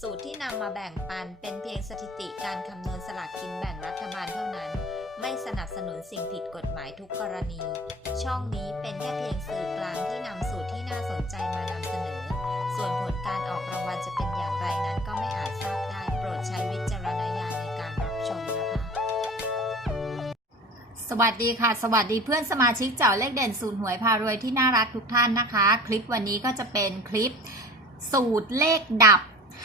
สูตรที่นำมาแบ่งปันเป็นเพียงสถิติการคำนวณสลากกินแบ่งรัฐบาลเท่านั้น ไม่สนับสนุนสิ่งผิดกฎหมายทุกกรณี ช่องนี้เป็นแค่เพียงสื่อกลางที่นำสูตรที่น่าสนใจมานำเสนอ ส่วนผลการออกรางวัลจะเป็นอย่างไรนั้นก็ไม่อาจทราบได้ โปรดใช้วิจารณญาณในการรับชมนะคะ สวัสดีค่ะ สวัสดีเพื่อนสมาชิกเจ้าเลขเด่นศูนย์หวยพารวยที่น่ารักทุกท่านนะคะ คลิปวันนี้ก็จะเป็นคลิปสูตรเลขดับ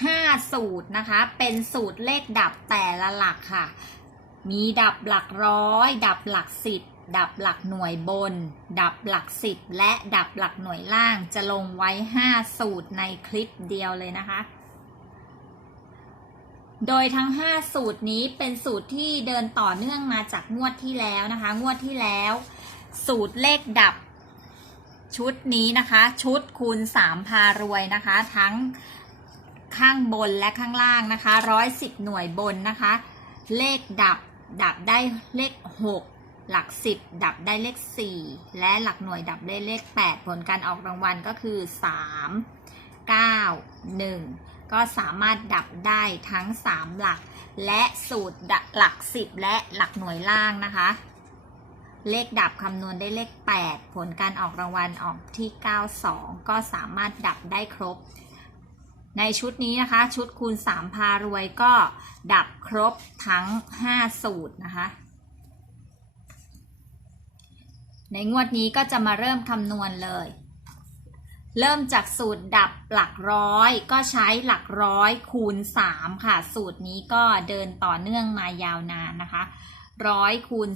5 สูตรนะคะ เป็นสูตรเลขดับแต่ละหลักค่ะ มีดับหลักร้อย ดับหลักสิบดับหลักหน่วยบน ดับหลักสิบและดับหลักหน่วยล่างจะลงไว้ 5 สูตรในคลิปเดียวเลยนะคะ โดยทั้ง 5 สูตรนี้เป็นสูตรที่เดินต่อเนื่องมาจากงวดที่แล้วนะคะ งวดที่แล้ว สูตรเลขดับชุดนี้นะคะ ชุดคูณ 3 พารวยนะคะ ทั้ง ข้างบนและข้างล่างนะคะ110หน่วยบนนะคะ เลขดับดับได้เลข6หลัก10ดับได้เลข4และหลักหน่วยดับได้เลข8ผลการออกรางวัลก็คือ3 9 1ก็สามารถดับได้ทั้ง3หลัก และสูตรหลัก10และหลักหน่วยล่างนะคะเลขดับคำนวณได้เลข 8 ผลการออกรางวัลออกที่ 92 ก็สามารถดับได้ครบ ในชุดนี้นะคะ ชุดคูณ 3 พารวยก็ดับครบทั้ง 5 สูตรนะคะ ในงวดนี้ก็จะมาเริ่มคำนวณเลย เริ่มจากสูตรดับหลักร้อย ก็ใช้หลักร้อยคูณ 3 ค่ะ สูตรนี้ก็เดินต่อเนื่องมายาวนานนะคะร้อยคูณ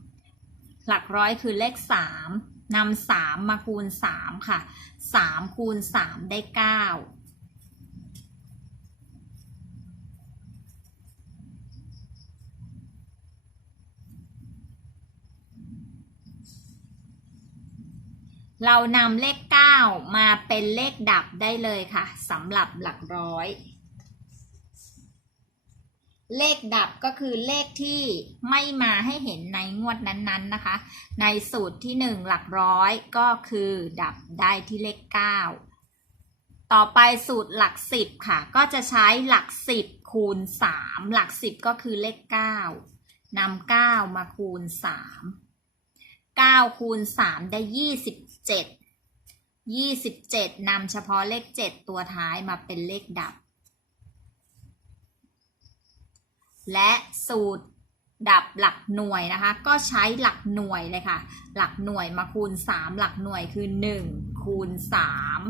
3 หลักร้อยคือเลข 3นำ3 มาคูณ 3 ค่ะ 3 คูณ 3 ได้ 9 เรานำเลข 9 มาเป็นเลขดับได้เลยค่ะสำหรับหลักร้อย เลขดับก็คือเลขที่ไม่มาให้เห็นในงวดนั้นๆนะคะ ในสูตรที่ 1 หลักร้อยก็คือดับได้ที่เลข 9 ต่อไปสูตรหลัก 10 ค่ะ ก็จะใช้หลัก 10 คูณ 3 หลัก 10 ก็คือเลข 9นำ9มาคูณ 3 9คูณ3ได้ 27 27นำเฉพาะเลข7ตัวท้ายมาเป็นเลขดับ และสูตรดับหลักหน่วยนะคะ ก็ใช้หลักหน่วยเลยค่ะ หลักหน่วยมาคูณ 3 หลักหน่วยคือ 1 คูณ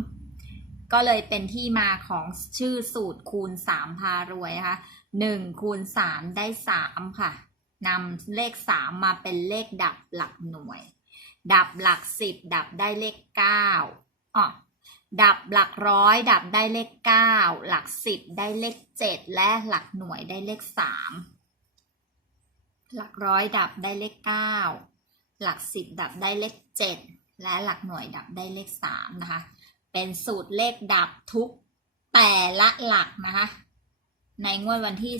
3 ก็เลยเป็นที่มาของชื่อสูตรคูณ 3 พารวยนะคะ1คูณ 3 ได้ 3 ค่ะนำเลข 3 มาเป็นเลขดับหลักหน่วย ดับหลัก10ดับได้เลข9อ๋อดับหลักร้อย ดับได้เลข9หลัก10ได้เลข7และหลักหน่วยได้เลข3หลักร้อยดับได้เลข9หลัก10ดับได้เลข7และหลักหน่วยดับได้เลข3นะคะ เป็นสูตรเลขดับทุกแต่ละหลักนะคะ ในงวดวันที่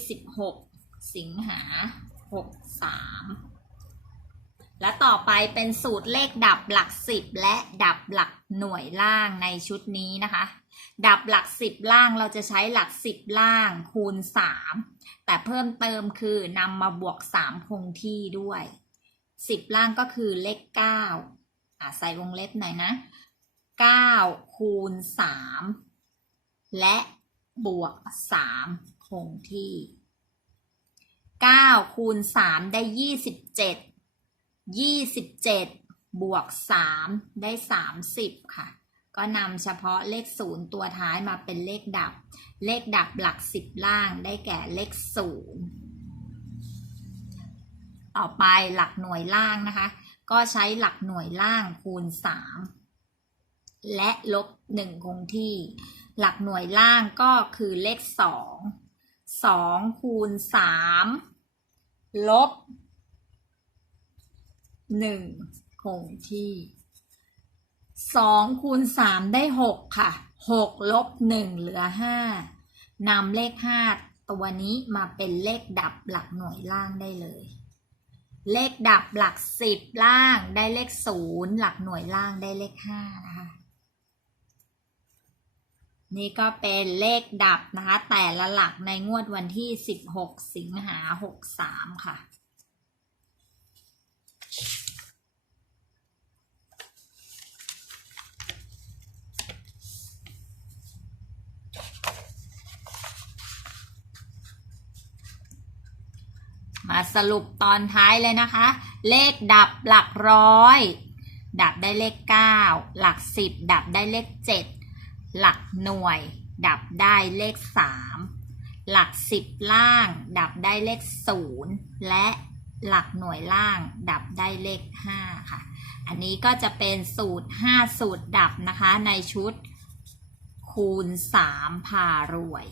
16สิงหา63 และต่อไปเป็นสูตรเลขดับหลัก10และดับหลักหน่วยล่างในชุดนี้นะคะ ดับหลัก10ล่างเราจะใช้หลัก10ล่างคูณ3แต่เพิ่มเติมคือนำมาบวก3คงที่ด้วย10ล่างก็คือเลข9อะใส่วงเล็บหน่อยนะ9คูณ3และบวก3คงที่9คูณ3ได้27 27บ วก3ได้30ค่ะ ก็นำเฉพาะเลข0ตัวท้ายมาเป็นเลขดับ เลขดับหลัก10ล่างได้แก่เลข0ต่อไปหลักหน่วยล่างนะคะ ก็ใช้หลักหน่วยล่างคูณ3และลบ1คงที่ หลักหน่วยล่างก็คือเลข2 2คูณ3ลบ 1 คงที่2คูณ3ได้ 6 ค่ะ 6 ลบ 1 เหลือ 5นำเลข 5 ตัวนี้มาเป็นเลขดับหลักหน่วยล่างได้เลย เลขดับหลัก 10 ล่างได้เลข 0 หลักหน่วยล่างได้เลข 5 นะคะ นี่ก็เป็นเลขดับนะคะ แต่ละหลักในงวดวันที่ 16 สิงหา 63 ค่ะ สรุปตอนท้ายเลยนะคะ เลขดับหลักร้อย ดับได้เลข 9 หลัก 10 ดับได้เลข 7 หลักหน่วย ดับได้เลข 3 หลัก 10 ล่าง ดับได้เลข 0 และหลักหน่วยล่าง ดับได้เลข 5 ค่ะ อันนี้ก็จะเป็นสูตร 5 สูตรดับนะคะในชุดคูณ 3 พารวย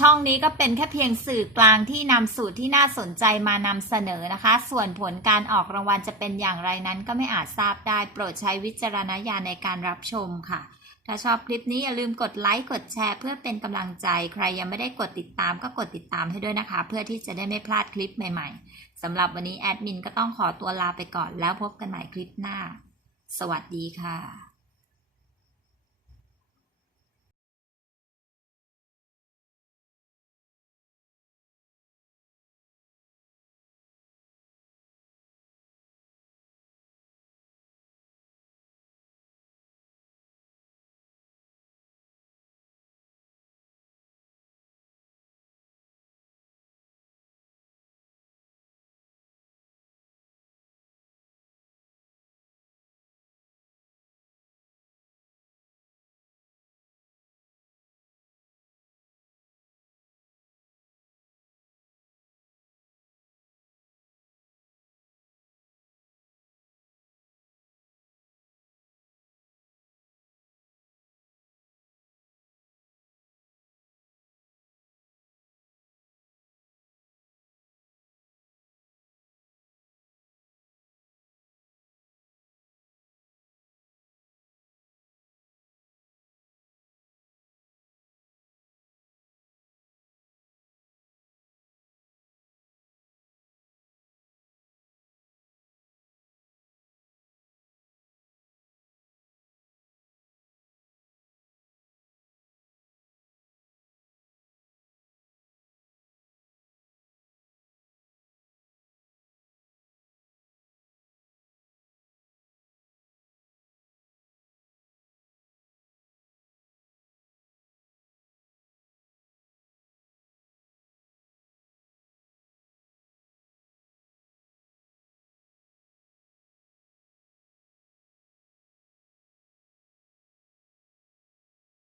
ช่องนี้ก็เป็นแค่เพียงสื่อกลางที่นำสูตรที่น่าสนใจมานำเสนอนะคะ ส่วนผลการออกรางวัลจะเป็นอย่างไรนั้นก็ไม่อาจทราบได้ โปรดใช้วิจารณญาณในการรับชมค่ะ ถ้าชอบคลิปนี้อย่าลืมกดไลค์กดแชร์ เพื่อเป็นกำลังใจ ใครยังไม่ได้กดติดตามก็กดติดตามให้ด้วยนะคะ เพื่อที่จะได้ไม่พลาดคลิปใหม่ๆสำหรับวันนี้แอดมินก็ต้องขอตัวลาไปก่อนแล้วพบกันใหม่คลิปหน้า สวัสดีค่ะ